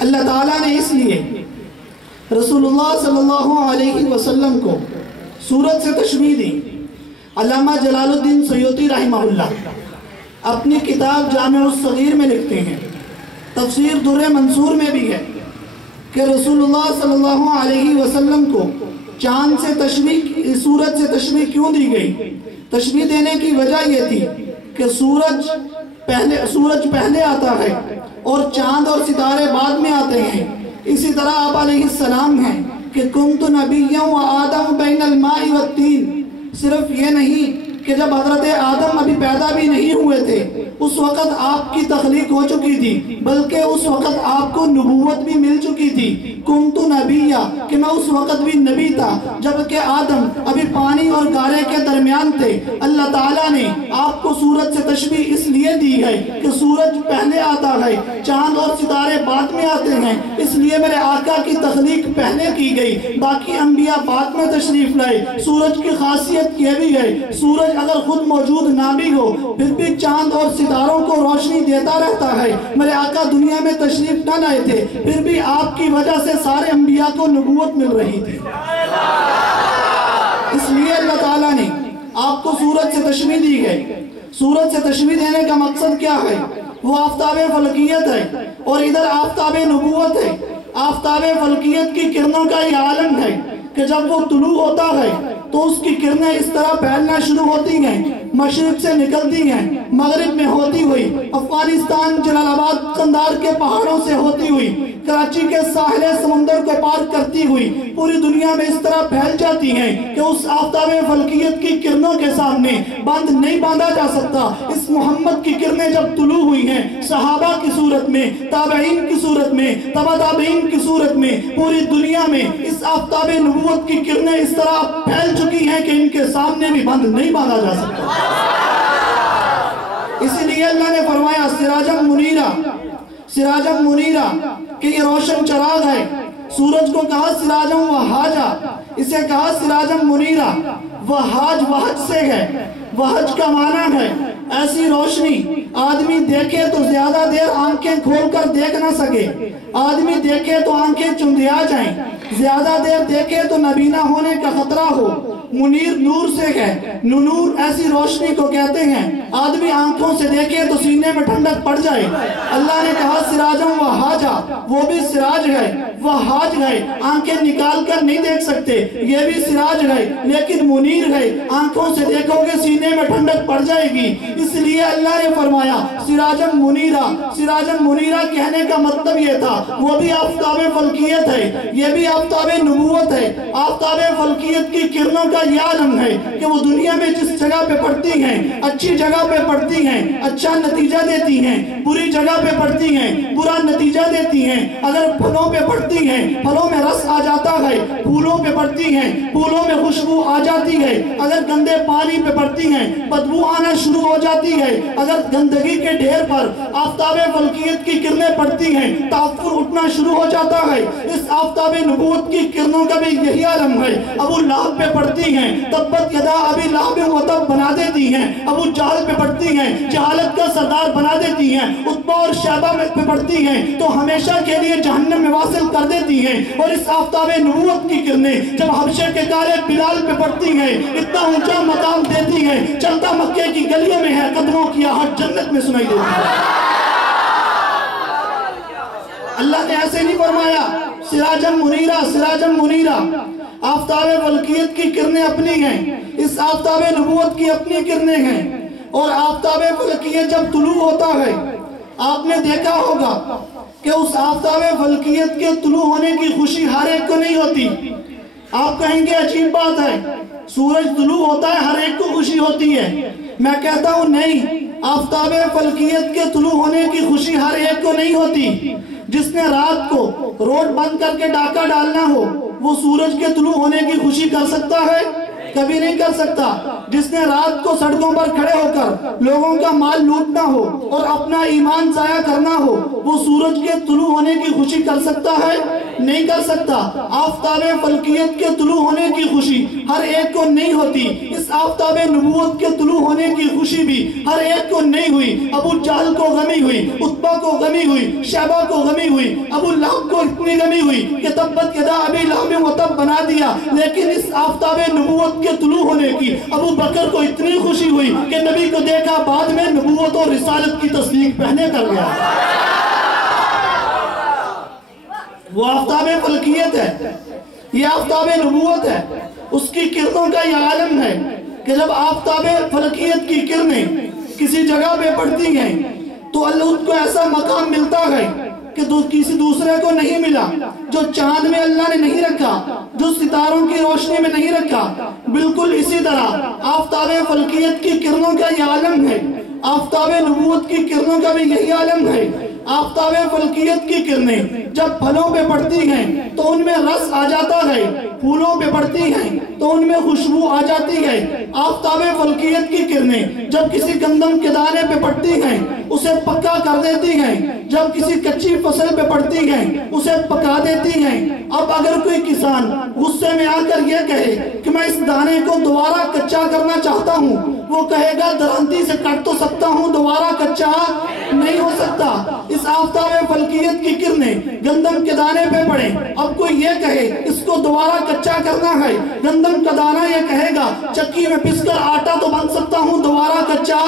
اللہ تعالیٰ نے اس لیے رسول اللہ صلی اللہ علیہ وسلم کو سورج سے تشبیہ دی۔ علامہ جلال الدین سیوطی رحمہ اللہ اپنی کتاب جامع الصغیر میں لکھتے ہیں، تفسیر در منصور میں بھی ہے کہ رسول اللہ صلی اللہ علیہ وسلم کو چاند سے تشبیہ، سورج سے تشبیہ کیوں دی گئی؟ تشبیہ دینے کی وجہ یہ تھی کہ سورج پہلے آتا ہے اور چاند اور ستارے بعد میں آتے ہیں۔ اسی طرح آپ علیہ السلام ہیں کہ کنت نبیًا و آدم بین الماء والتین، صرف یہ نہیں کہ جب حضرت آدم ابھی پیدا بھی نہیں ہوئے تھے اس وقت آپ کی تخلیق ہو چکی تھی، بلکہ اس وقت آپ کو نبوت بھی مل چکی تھی۔ کنت نبیہ، کہ میں اس وقت بھی نبی تھا جبکہ آدم ابھی پانی اور گارے کے درمیان تھے۔ اللہ تعالیٰ نے آپ کو سورج سے تشبیہ اس لیے دی ہے کہ سورج پہلے آتا ہے، چاند اور ستارے بعد میں آتے ہیں، اس لیے میرے آقا کی تخلیق پہلے کی گئی، باقی انبیاء بعد میں تشریف لائے۔ سورج کی خاصیت یہ بھی ہے، سورج اگر خود موجود نہ بھی ہو پھر بھی چاند اور ستاروں کو روشنی دیتا رہتا ہے۔ میرے آقا دنیا میں تشریف نہ لائے تھے پھر بھی آپ کی وجہ سے سارے انبیاء کو نبوت مل رہی تھی۔ اس لیے اللہ تعالیٰ نے آپ کو سورج سے تشبیہ دی ہے۔ سورج سے تشبیہ دینے کا مقصد کیا ہے؟ وہ آفتاب فلکیت ہے اور ادھر آفتاب نبوت ہے۔ آفتاب فلکیت کی کرنوں کا یہ عالم ہے کہ جب وہ طلوع ہوتا ہے تو اس کی کرنیں اس طرح پھیلنا شروع ہوتی ہیں، مشرق سے نکلتی ہیں، مغرب میں ہوتی ہوئی افغانستان جلال آباد قندھار کے پہاڑوں سے ہوتی ہوئی کراچی کے ساحل سمندر کو پار کرتی ہوئی پوری دنیا میں اس طرح پھیل جاتی ہیں کہ اس آفتاب فلکیت کی کرنوں کے سامنے بند نہیں باندھا جا سکتا۔ اس محمد کی کرنیں جب طلوع ہوئی ہیں صحابہ کی صورت میں، تابعین کی صورت میں، تبع تابعین کی صورت میں، پوری دنیا میں اس آفتاب نبوت کی کرنیں اس طرح پھیل چکی ہیں کہ ان کے سامنے بھی بند نہیں باندھا جا سکتا۔ اسی لیے اللہ نے فرمایا سراجم منیرہ، سراجم منیرہ کہ یہ روشن چراغ ہے۔ سورج کو کہا سراجم وہاجا، اسے کہا سراجم منیرہ۔ وہاج وہج سے ہے، وہج کا معنی ہے ایسی روشنی آدمی دیکھے تو زیادہ دیر آنکھیں کھول کر دیکھ نہ سکے، آدمی دیکھے تو آنکھیں چندیا جائیں، زیادہ دیر دیکھے تو نبینا ہونے کا خطرہ ہو۔ منیر نور سے ہے، نور ایسی روشنی کو کہتے ہیں آدمی آنکھوں سے دیکھے تو سینے میں ٹھنڈک پڑ جائے۔ اللہ نے کہا سراجم وہاجا، وہ بھی سراج ہے، وہاج ہے، آنکھیں نکال کر نہیں دیکھ سکتے، یہ بھی سراج ہے لیکن منیر ہے، آنکھوں سے دیکھو گے سینے میں ٹھنڈک پڑ جائے گی۔ اس لیے اللہ نے فرمایا سراجم منیرہ۔ سراجم منیرہ کہنے کا مطلب یہ تھا وہ بھی آفتاب فلکیت ہے، یہ بھی آفتاب نبوت ہے۔ آفتاب فلکیت کی کرنوں کا یہ عالم ہے کہ وہ دنیا میں جس جگہ پہ پڑتی ہیں اچھی جگہ پہ پڑتی ہیں، اچھا نتیجہ دیتی ہیں، بری جگہ پہ پڑتی ہیں، برا نتیجہ دیتی ہیں۔ اگر پھلوں پہ پڑتی ہیں پھلوں میں رس آ جاتا ہے، پھولوں پہ پڑتی ہیں پھولوں میں خوشبو آ جاتی ہے، اگر گندے پانی پہ پڑتی ہیں بدبو آنا شروع ہو جاتی ہے، اگر گندگی کے ڈھیر پر آفتاب فلکیت کی کرنیں پڑتی ہیں تعفر اٹھنا شروع ہو جاتا ہے۔ اس آفتاب نبوت کی کرنوں کا بھی یہی عالم ہے۔ ابو لہب پہ پڑتی ہیں تبت یدا ابی لہب و تب بنا دیتی ہیں، ابو جہل پہ پڑتی ہیں جہالت کا سردار بنا دیتی ہیں، عتبہ اور شیبہ پہ پڑتی ہیں تو ہمیشہ کے لیے جہنم میں واصل کر دیتی ہیں۔ اور اس آفتاب نبوت کی کرنیں جب حبشے کے کالے بلال پہ پڑتی ہیں اتنا اونچا مقام دیتی ہیں چلتا مکے کی گلیوں میں ہے قدموں کی آہٹ جنت میں سنائی دیتی ہے۔ اللہ نے ایسے نہیں فرمایا سراجم منیرہ، سراجم منیرہ۔ آفتاب فلکیت کی کرنیں اپنی ہیں، اس آفتاب نبوت کی اپنی کرنیں ہیں۔ اور آفتاب فلکیت جب طلوع ہوتا ہے آپ نے دیکھا ہوگا کہ اس آفتاب فلکیت کے طلوع ہونے کی خوشی ہر ایک کو نہیں ہوتی۔ آپ کہیں گے عجیب بات ہے، سورج طلوع ہوتا ہے ہر ایک کو خوشی ہوتی ہے۔ میں کہتا ہوں نہیں، آفتاب فلکیت کے طلوع ہونے کی خوشی ہر ایک کو نہیں ہوتی۔ جس نے رات کو روڈ بند کر کے ڈاکہ ڈالنا ہو وہ سورج کے طلوع ہونے کی خوشی کر سکتا ہے؟ کبھی نہیں کر سکتا۔ جس نے رات کو سڑکوں پر کھڑے ہو کر لوگوں کا مال لوٹنا ہو اور اپنا ایمان ضائع کرنا ہو وہ سورج کے طلوع ہونے کی خوشی کر سکتا ہے؟ نہیں کر سکتا۔ آفتاب فلکیت کے طلوع ہونے کی خوشی ہر ایک کو نہیں ہوتی، اس آفتاب نبوت کے طلوع ہونے کی خوشی بھی ہر ایک کو نہیں ہوئی۔ ابو جہل کو غمی ہوئی، عتبہ کو غمی ہوئی، شیبہ کو غمی ہوئی، ابو لہب کو اتنی غمی ہوئی کہ تبت یدا ابی لہب وتب بنا دیا، لیکن اس آفتاب نبوت کے طلوع ہونے کی ابو بکر کو اتنی خوشی ہوئی کہ نبی کو دیکھا بعد میں نبوت اور رسالت کی تصدیق پہنے کر گیا۔ وہ آفتاب فلکیت ہے، یہ آفتاب نبوت ہے، اس کی کرنوں کا یہ عالم ہے کہ جب آفتاب فلکیت کی کرنیں کسی جگہ پہ پڑتی ہیں تو اللہ کو ایسا مقام ملتا ہے کہ کسی دوسرے کو نہیں ملا، جو چاند میں اللہ نے نہیں رکھا، جو ستاروں کی روشنی میں نہیں رکھا۔ بالکل اسی طرح آفتاب فلکیت کی کرنوں کا یہ عالم ہے، آفتاب نبوت کی کرنوں کا بھی یہی عالم ہے۔ آفتاب فلکیت کی کرنیں جب پھلوں پہ پڑتی ہیں تو ان میں رس آ جاتا ہے، پھولوں پہ پڑتی ہیں تو ان میں خوشبو آ جاتی ہے۔ آفتاب فلکیت کی کرنیں جب کسی گندم کے دانے پہ پڑتی ہیں اسے پکا کر دیتی ہیں، جب کسی کچی فصل پہ پڑتی ہیں اسے پکا دیتی ہیں۔ اب اگر کوئی کسان غصے میں آ کر یہ کہے کہ میں اس دانے کو دوبارہ کچا کرنا چاہتا ہوں، وہ کہے گا درانتی سے کٹ تو سکتا ہوں، دوبارہ کچا نہیں ہو سکتا۔ اس آفتاب فلکیت کی کرنیں گندم کے دانے پہ پڑیں، اب کوئی یہ کہے اس کو دوبارہ کچا کرنا ہے، گندم کا دانہ یہ کہے گا چکی میں پس کر آٹا تو بن سکتا ہوں، دوبارہ کچا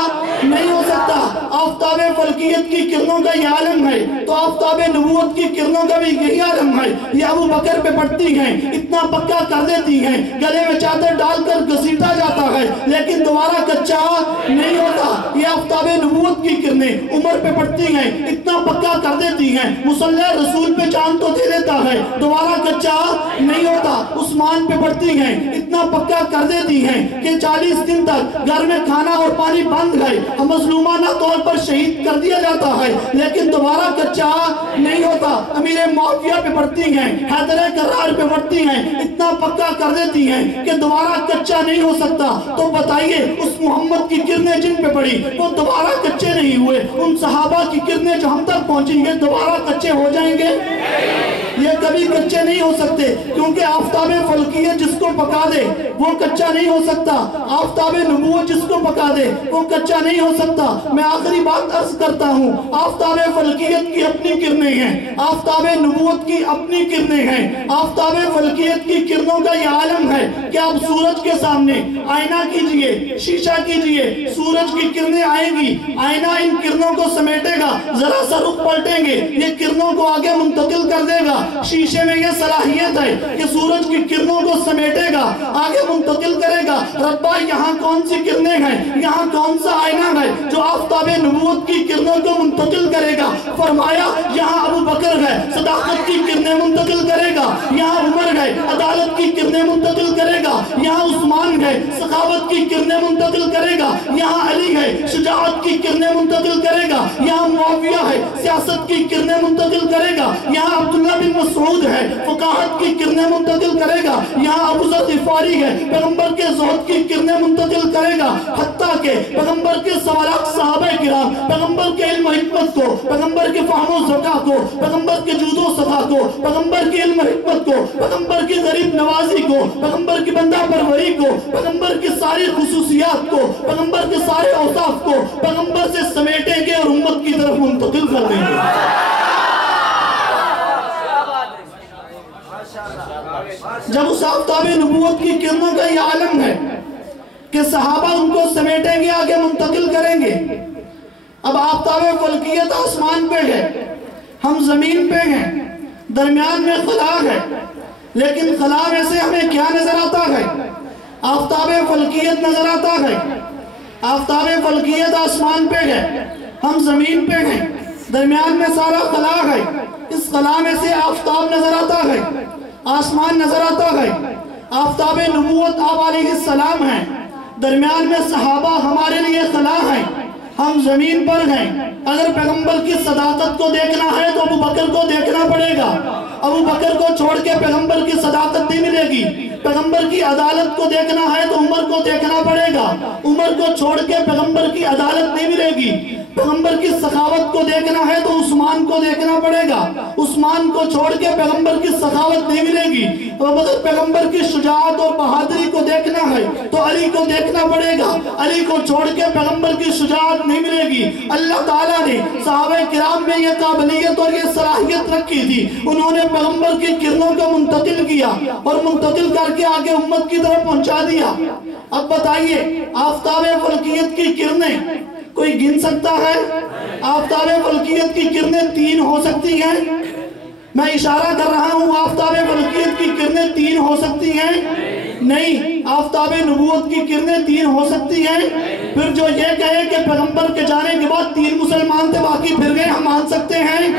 نہیں ہو سکتا۔ آفتاب فلکیت کی کرنوں کا یہ عالم ہے تو آفتاب نبوت کی کرنوں کا بھی یہی عالم ہے۔ یہ ابو بکر پہ پڑتی ہیں، اتنا پکا کر دیتی ہیں، گلے میں چادر ڈال کر گھسیٹا جاتا ہے لیکن دوبارہ کچا نہیں ہوتا۔ یہ آفتاب نبوت کی کرنیں عمر پہ پڑتی ہیں، اتنا پکا کر دیتی ہیں، مصلی رسول پہ جان تو دے دیتا ہے، دوبارہ کچا نہیں ہوتا۔ عثمان پہ پڑتی ہیں، اتنا پکا کر دیتی ہیں کہ 40 دن تک گھر میں کھانا اور پانی بند ہے، مظلومانہ طور پر شہید کر دیا جاتا ہے لیکن دوبارہ کچا نہیں ہوتا۔ امیر معاویہ پہ پڑتی ہیں، حیدر کرار پہ پڑتی ہیں، اتنا پکا کر دیتی ہیں کہ دوبارہ کچا نہیں ہو سکتا۔ تو بتائیے اس محمد کی کرنیں جن پہ پڑی وہ دوبارہ کچے نہیں ہوئے، ان صحابہ کی کرنیں جو ہم تک پہنچیں گے دوبارہ کچے ہو جائیں گے؟ یہ کبھی کچے نہیں ہو سکتے، کیونکہ آفتاب فلکیت جس کو پکا دے وہ کچا نہیں ہو سکتا، آفتاب نبوت جس کو پکا دے وہ کچا نہیں ہو سکتا۔ میں آخری بات عرض کرتا ہوں، آفتاب فلکیت کی اپنی کرنیں ہیں، آفتاب نبوت کی اپنی کرنیں ہیں۔ آفتاب فلکیت کی کرنوں کا یہ عالم ہے کہ آپ سورج کے سامنے آئینہ کیجئے، شیشہ کیجئے، سورج کی کرنیں آئیں گی، آئینہ ان کرنوں کو سمیٹے گا، ذرا سا رخ پلٹیں گے یہ کرنوں کو آگے منتقل کر دے گا۔ شیشے میں یہ صلاحیت ہے کہ سورج کی کرنوں کو سمیٹے گا، آگے منتقل کرے گا۔ ربا یہاں کون سی کرنیں ہیں، یہاں کون سا آئینہ ہے جو آفتاب نبوت کی کرنوں کو منتقل کرے گا؟ فرمایا یہاں ابو بکر ہے، صداقت کی کرنیں منتقل کرے گا، یہاں عمر ہے، عدالت کی کرنیں منتقل کرے گا، یہاں عثمان ہے، سخاوت کی کرنیں منتقل کرے گا، یہاں علی ہے، شجاعت کی کرنیں منتقل کرے گا، یہاں معاویہ ہے، سیاست کی کرنیں منتقل کرے گا، یہاں عبداللہ بن مسعود ہے، فقاہت کی کرنیں منتقل کرے گا، یہاں ابو ذر غفاری ہے، پیغمبر کے زہد کی کرنیں منتقل کرے گا، حتیٰ کہ پیغمبر کے سوالات صحابہ کرام، پیغمبر کے علم و حکمت کو، پیغمبر کے فہم و ذکا کو، پیغمبر کے جود و سخا کو، پیغمبر کے علم و حکمت کو، پیغمبر کی غریب نوازی کو، پیغمبر کی بندہ پروری کو، پیغمبر کی ساری خصوصیات کو، پیغمبر کے سارے اوصاف کو پیغمبر سے سمیٹیں گے اور امت کی طرف منتقل کر دیں گے۔ جب اس آفتاب نبوت کی کرنوں کا یہ عالم ہے کہ صحابہ ان کو سمیٹیں گے، آگے منتقل کریں گے۔ اب آفتاب فلکیت آسمان پہ ہے، ہم زمین پہ ہیں، درمیان میں خلا ہے، لیکن خلا میں سے ہمیں کیا نظر آتا ہے؟ آفتاب فلکیت نظر آتا ہے۔ آفتاب فلکیت آسمان پہ ہے، ہم زمین پہ ہیں، درمیان میں سارا خلا ہے، اس خلا میں سے آفتاب نظر آتا ہے، آسمان نظر آتا ہے۔ آفتاب نبوت آپ علیہ السلام ہیں، درمیان میں صحابہ ہمارے لیے خلا ہیں، ہم زمین پر ہیں۔ اگر پیغمبر کی صداقت کو دیکھنا ہے تو ابو بکر کو دیکھنا پڑے گا، ابو بکر کو چھوڑ کے پیغمبر کی صداقت نہیں ملے گی۔ پیغمبر کی عدالت کو دیکھنا ہے تو عمر کو دیکھنا پڑے گا، عمر کو چھوڑ کے پیغمبر کی عدالت نہیں ملے گی۔ پیغمبر کی سخاوت کو دیکھنا ہے تو عثمان کو دیکھنا پڑے گا، عثمان کو چھوڑ کے پیغمبر کی سخاوت نہیں ملے گی۔ مگر پیغمبر کی شجاعت اور بہادری کو دیکھنا ہے تو علی کو دیکھنا پڑے گا، علی کو چھوڑ کے پیغمبر کی شجاعت نہیں ملے گی۔ اللہ تعالیٰ نے صحابہ کرام میں یہ قابلیت اور یہ صلاحیت رکھی تھی، انہوں نے پیغمبر کی کرنوں کو منتقل کیا اور منتقل کر کے آگے امت کی طرف پہنچا دیا۔ اب بتائیے، آفتاب فلکیت کی کرنیں کوئی گن سکتا ہے؟ آفتاب فلکیت کی کرنیں 3 ہو سکتی ہیں؟ میں اشارہ کر رہا ہوں، آفتاب فلکیت کی کرنیں 3 ہو سکتی ہیں؟ نہیں، آفتاب نبوت کی کرنیں 3 ہو سکتی ہیں۔ پھر جو یہ کہے کہ پیغمبر کے جانے کے بعد 3 مسلمان تھے باقی پھر گئے، ہم مان سکتے ہیں؟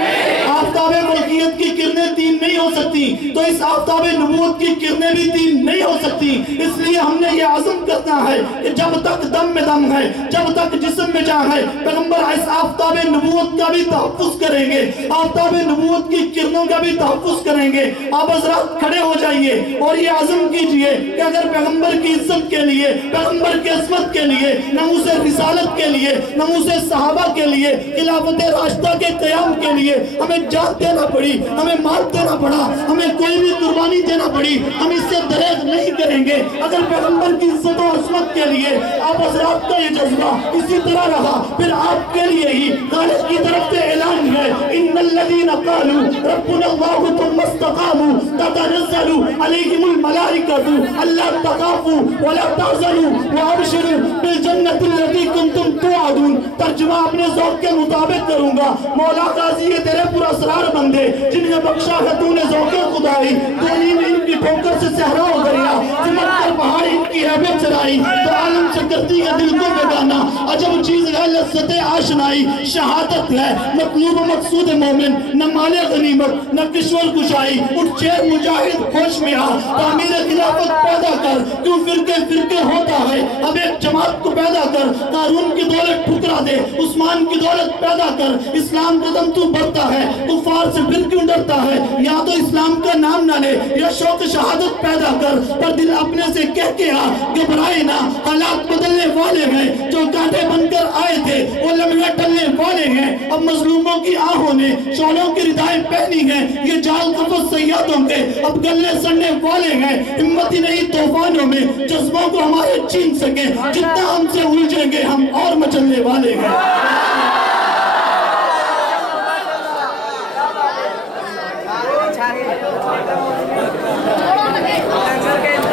آفتاب فلکیت کی کرنیں 3 نہیں ہو سکتی، تو اس آفتاب نبوت کی کرنیں بھی 3 نہیں ہو سکتی۔ اس لیے ہم نے یہ عزم کرنا ہے کہ جب تک دم میں دم ہے، جب تک جسم میں جان ہے، پیغمبر اس آفتاب نبوت کا بھی تحفظ کریں گے، آفتاب نبوت کی کرنوں کا بھی تحفظ کریں گے۔ آپ حضرات کھڑے ہو جائیے اور یہ عزم کیجئے کہ اگر پیغمبر کی عزت کے لیے، پیغمبر کی عظمت کے لیے، ناموس رسالت کے لیے، ناموس صحابہ کے لیے، خلافت راشدہ کے قیام کے لیے ہمیں جان دینا پڑی، ہمیں مال دینا پڑا، ہمیں کوئی بھی قربانی دینا پڑی، ہم اس سے دریغ نہیں کریں گے۔ اگر پیغمبر کی عزت و عظمت کے لیے آپ حضرات کا یہ جذبہ اسی طرح رہا، پھر آپ کے لیے ہی غالب کی طرف سے اعلان ہے، ان الذین قالوا ربنا اللہ ثم استقاموا تتنزل علیہم الملائکۃ الا تخافوا ولا تحزنوا وابشروا بالجنۃ التي کنتم توعدون۔ ترجمہ اپنے ذوق کے مطابق کروں گا۔ مولا قاضی یہ تیرے پراسرار بندے جنہیں بخشا ہے تو نے ذوق خدائی، دونی میں ان کی ٹھوکر سے صحرا ہو گیا، سمٹ کر پہاڑ ان کی عیبت چرائی، تو عالم سے کرتی ہے دل کو بیگانہ، عجب چیز ہے لذت آشنائی، شہادت ہے مطلوب و مقصود مومن، نہ مال غنیمت نہ کشور کشائی، اٹھ چیر مجاہد ہوش میں آ، تعمیر خلافت پیدا کر، کیوں فرقے فرقے ہوتا ہے، اب ایک جماعت کو پیدا کر، قارون کی دولت ٹھکرا دے، عثمان کی دولت پیدا کر، اسلام قدم تو بڑھتا ہے، کفار سے پھر کیوں ڈرتا ہے، یا تو اسلام کا نام نہ لے، یا شوق شہادت پیدا کر، پر دل اپنے سے کہہ کے آ، گھبرائے نہ، حالات بدلنے والے ہیں، جو کانٹے بن کر آئے تھے وہ لمحے ٹلنے والے ہیں، اب مظلوموں کی آہوں نے شعلوں کی ردائیں پہنی ہیں، یہ جال قفص سیادوں کے اب گلے سڑنے والے ہیں، ہمت ہی نہیں طوفانوں میں جذبوں کو ہمارے چھین سکے، جتنا ہم سے الجھیں گے ہم اور مچلنے والے ہیں۔ کے